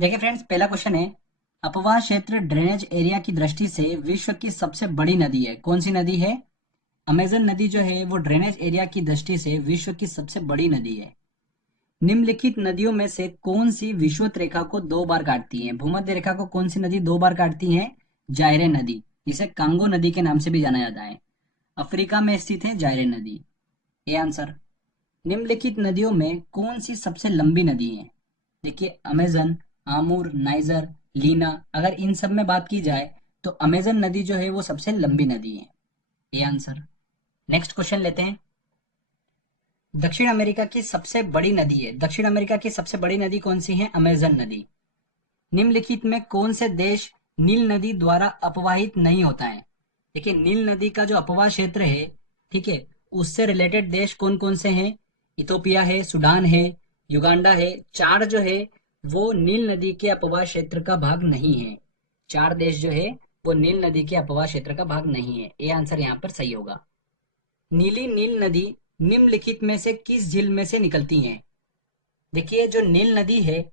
देखिए फ्रेंड्स, पहला क्वेश्चन है, अपवाह क्षेत्र ड्रेनेज एरिया की दृष्टि से विश्व की सबसे बड़ी नदी है, कौन सी नदी है? अमेजन नदी जो है वो ड्रेनेज एरिया की दृष्टि से विश्व की सबसे बड़ी नदी है। निम्नलिखित नदियों में से कौन सी विषुवत रेखा को दो बार काटती है? भूमध्य रेखा को कौन सी नदी दो बार काटती है? जायरे नदी, जिसे कांगो नदी के नाम से भी जाना जाता है। अफ्रीका में स्थित है जायरे नदी। ये आंसर। निम्नलिखित नदियों में कौन सी सबसे लंबी नदी है? देखिए, अमेजन, आमूर, नाइजर, लीना, अगर इन सब में बात की जाए तो अमेजन नदी जो है वो सबसे लंबी नदी है। ये आंसर। नेक्स्ट क्वेश्चन लेते हैं। दक्षिण अमेरिका की सबसे बड़ी नदी है, दक्षिण अमेरिका की सबसे बड़ी नदी कौन सी है? अमेजन नदी। निम्नलिखित में कौन से देश नील नदी द्वारा अपवाहित नहीं होता है? देखिए, नील नदी का जो अपवाह क्षेत्र है, ठीक है, उससे रिलेटेड देश कौन कौन से हैं? इथोपिया है, सूडान है, युगांडा है। चार जो है वो नील नदी के अपवाह क्षेत्र का भाग नहीं है। चार देश जो है वो नील नदी के अपवाह क्षेत्र का भाग नहीं है। ये आंसर यहाँ पर सही होगा। नीली नील नदी निम्नलिखित में से किस झील में से निकलती है? देखिए, जो नील नदी है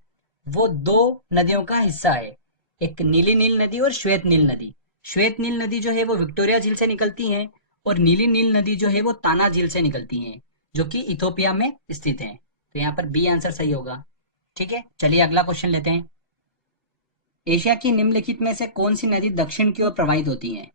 वो दो नदियों का हिस्सा है, एक नीली नील नदी और श्वेत नील नदी। श्वेत नील नदी जो है वो विक्टोरिया झील से निकलती है, और नीली नील नदी जो है वो ताना झील से निकलती है, जो कि इथोपिया में स्थित है। तो यहाँ पर बी आंसर सही होगा। ठीक है, चलिए अगला क्वेश्चन लेते हैं। एशिया की निम्नलिखित में से कौन सी नदी दक्षिण की ओर प्रवाहित होती है?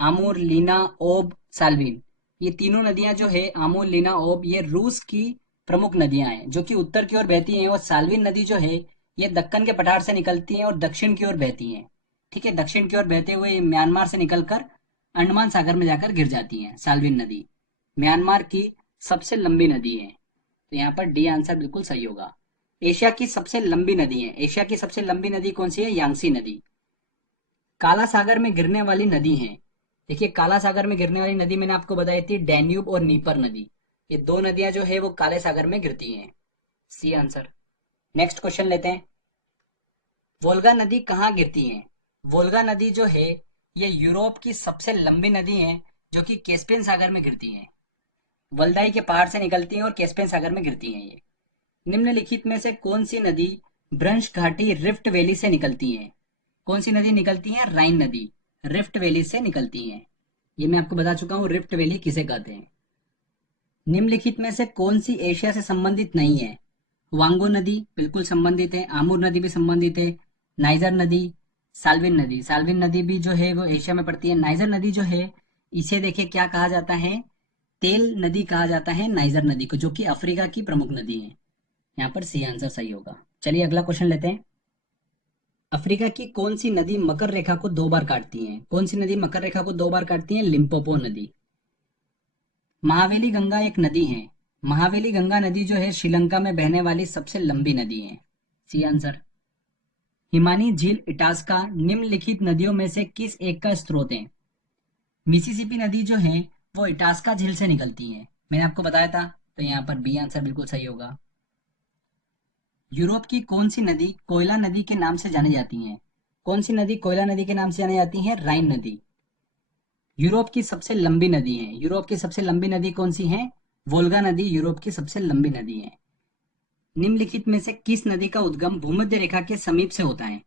आमूर, लीना, ओब, साल्विन। ये तीनों नदियां जो है, आमूर, लीना, ओब, ये रूस की प्रमुख नदियां हैं जो कि उत्तर की ओर बहती हैं। और साल्विन नदी जो है ये दक्कन के पठार से निकलती हैं और दक्षिण की ओर बहती हैं। ठीक है, दक्षिण की ओर बहते हुए ये म्यांमार से निकलकर अंडमान सागर में जाकर गिर जाती हैं। साल्विन नदी म्यांमार की सबसे लंबी नदी है। तो यहाँ पर डी आंसर बिल्कुल सही होगा। एशिया की सबसे लंबी नदी है, एशिया की सबसे लंबी नदी कौन सी है? यांगसी नदी। काला सागर में गिरने वाली नदी है। देखिए, काला सागर में गिरने वाली नदी मैंने आपको बताई थी, डैन्यूब और नीपर नदी। ये दो नदियां जो है वो काले सागर में गिरती हैं। C answer. नेक्स्ट क्वेश्चन लेते हैं। वोल्गा नदी कहाँ गिरती है? वोल्गा नदी जो है ये यूरोप की सबसे लंबी नदी है, जो कि कैस्पियन सागर में गिरती है। वल्दाई के पहाड़ से निकलती है और कैस्पियन सागर में गिरती है ये। निम्नलिखित में से कौन सी नदी ब्रंश घाटी रिफ्ट वैली से निकलती है? कौन सी नदी निकलती है? राइन नदी रिफ्ट वैली से निकलती है। ये मैं आपको बता चुका हूँ रिफ्ट वैली किसे कहते हैं। निम्नलिखित में से कौन सी एशिया से संबंधित नहीं है? वांगो नदी बिल्कुल संबंधित है, आमूर नदी भी संबंधित है, नाइजर नदी, साल्विन नदी। साल्विन नदी भी जो है वो एशिया में पड़ती है। नाइजर नदी जो है इसे देखिए क्या कहा जाता है? तेल नदी कहा जाता है नाइजर नदी को, जो कि अफ्रीका की प्रमुख नदी है। यहाँ पर सी आंसर सही होगा। चलिए अगला क्वेश्चन लेते हैं। अफ्रीका की कौन सी नदी मकर रेखा को दो बार काटती है? कौन सी नदी मकर रेखा को दो बार काटती है? लिम्पोपो नदी। महावेली गंगा एक नदी है। महावेली गंगा नदी जो है श्रीलंका में बहने वाली सबसे लंबी नदी है। C answer. हिमानी झील इटास्का निम्नलिखित नदियों में से किस एक का स्रोत है? मिसिसिपी नदी जो है वो इटास्का झील से निकलती है, मैंने आपको बताया था। तो यहाँ पर बी आंसर बिल्कुल सही होगा। यूरोप की कौन सी नदी कोयला नदी के नाम से जानी जाती है? कौन सी नदी कोयला नदी के नाम से जानी जाती है? राइन नदी। यूरोप की सबसे लंबी नदी है, यूरोप की सबसे लंबी नदी कौन सी है? वोल्गा नदी यूरोप की सबसे लंबी नदी है। निम्नलिखित में से किस नदी का उद्गम भूमध्य रेखा के समीप से होता है?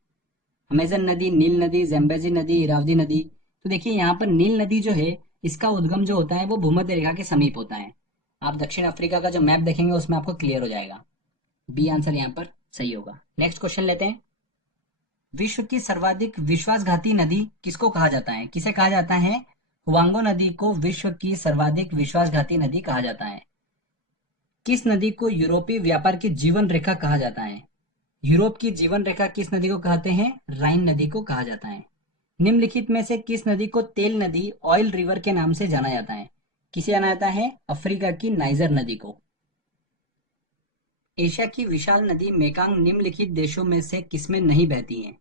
अमेजन नदी, नील नदी, जैम्बेजी नदी, इरावदी नदी। तो देखिए, यहाँ पर नील नदी जो है इसका उद्गम जो होता है वो भूमध्य रेखा के समीप होता है। आप दक्षिण अफ्रीका का जो मैप देखेंगे उसमें आपको क्लियर हो जाएगा। बी आंसर यहाँ पर सही होगा। नेक्स्ट क्वेश्चन लेते हैं। विश्व की सर्वाधिक विश्वासघाती नदी किसको कहा जाता है? किसे कहा जाता है? हुआंगो नदी को विश्व की सर्वाधिक विश्वासघाती नदी कहा जाता है। किस नदी को यूरोपीय व्यापार की जीवन रेखा कहा जाता है? यूरोप की जीवन रेखा किस नदी को कहते हैं? राइन नदी को कहा जाता है। निम्नलिखित में से किस नदी को तेल नदी, ऑयल रिवर के नाम से जाना जाता है? किसे जाना जाता है? अफ्रीका की नाइजर नदी को। एशिया की विशाल नदी मेकांग निम्नलिखित देशों में से किसमें नहीं बहती है?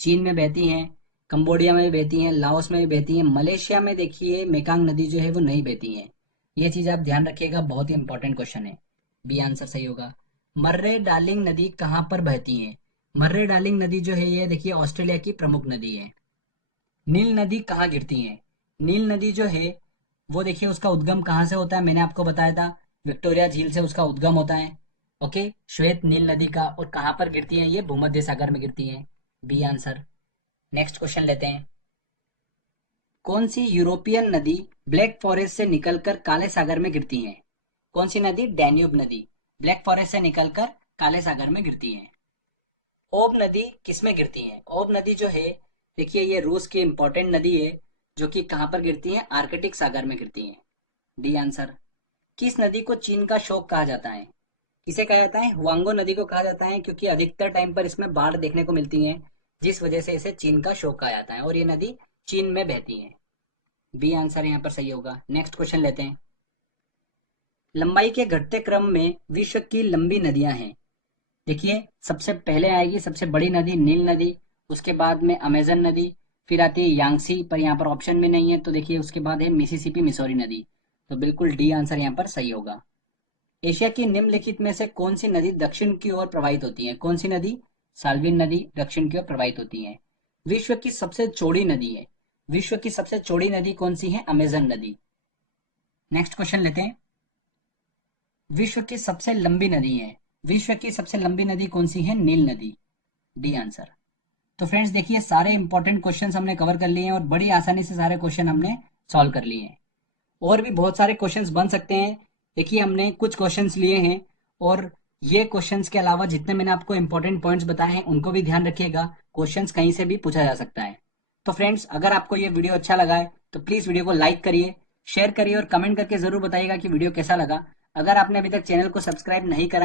चीन में बहती हैं, कंबोडिया में भी बहती हैं, लाओस में भी बहती हैं, मलेशिया में देखिए मेकांग नदी जो है वो नहीं बहती है। ये चीज आप ध्यान रखिएगा, बहुत ही इंपॉर्टेंट क्वेश्चन है। बी आंसर सही होगा। मर्रे डार्लिंग नदी कहाँ पर बहती है? मर्रे डार्लिंग नदी जो है ये देखिए ऑस्ट्रेलिया की प्रमुख नदी है। नील नदी कहाँ गिरती है? नील नदी जो है वो देखिए उसका उद्गम कहाँ से होता है, मैंने आपको बताया था, विक्टोरिया झील से उसका उद्गम होता है। ओके, श्वेत नील नदी का। और कहाँ पर गिरती है ये? भूमध्य सागर में गिरती है। B answer. नेक्स्ट क्वेश्चन लेते हैं। कौन सी यूरोपियन नदी ब्लैक फॉरेस्ट से निकलकर काले सागर में गिरती है? कौन सी नदी? डैन्यूब नदी ब्लैक फॉरेस्ट से निकलकर काले सागर में गिरती है। ओब नदी किस में गिरती है? ओब नदी जो है, देखिए ये रूस की इंपॉर्टेंट नदी है, जो कि कहाँ पर गिरती है? आर्कटिक सागर में गिरती है। D answer. किस नदी को चीन का शोक कहा जाता है? किसे कहा जाता है? हुआंगो नदी को कहा जाता है, क्योंकि अधिकतर टाइम पर इसमें बाढ़ देखने को मिलती है, जिस वजह से इसे चीन का शोक कहा जाता है, और ये नदी चीन में बहती है। बी आंसर यहाँ पर सही होगा। नेक्स्ट क्वेश्चन लेते हैं। लंबाई के घटते क्रम में विश्व की लंबी नदियां हैं। देखिए, सबसे पहले आएगी सबसे बड़ी नदी नील नदी, उसके बाद में अमेजन नदी, फिर आती है यांगसी, पर यहाँ पर ऑप्शन में नहीं है, तो देखिए उसके बाद है मिसिसिपी मिसौरी नदी। तो बिल्कुल डी आंसर यहाँ पर सही होगा। एशिया की निम्नलिखित में से कौन सी नदी दक्षिण की ओर प्रवाहित होती है? कौन सी नदी? साल्विन नदी दक्षिण की ओर प्रवाहित होती है। विश्व की सबसे चौड़ी नदी है। विश्व की सबसे चौड़ी नदी कौन सी है? अमेजन नदी। नेक्स्ट क्वेश्चन लेते हैं। विश्व की सबसे लंबी नदी है। विश्व की सबसे लंबी नदी कौन सी है? नील नदी। D answer. तो फ्रेंड्स देखिए, सारे इंपॉर्टेंट क्वेश्चंस हमने कवर कर लिए हैं और बड़ी आसानी से सारे क्वेश्चन हमने सॉल्व कर लिए हैं। और भी बहुत सारे क्वेश्चंस बन सकते हैं। देखिए, हमने कुछ क्वेश्चंस लिए हैं, और ये क्वेश्चंस के अलावा जितने मैंने आपको इंपॉर्टेंट पॉइंट्स बताए हैं उनको भी ध्यान रखिएगा। क्वेश्चंस कहीं से भी पूछा जा सकता है। तो फ्रेंड्स, अगर आपको ये वीडियो अच्छा लगा है तो प्लीज वीडियो को लाइक करिए, शेयर करिए और कमेंट करके जरूर बताइएगा कि वीडियो कैसा लगा। अगर आपने अभी तक चैनल को सब्सक्राइब नहीं करा है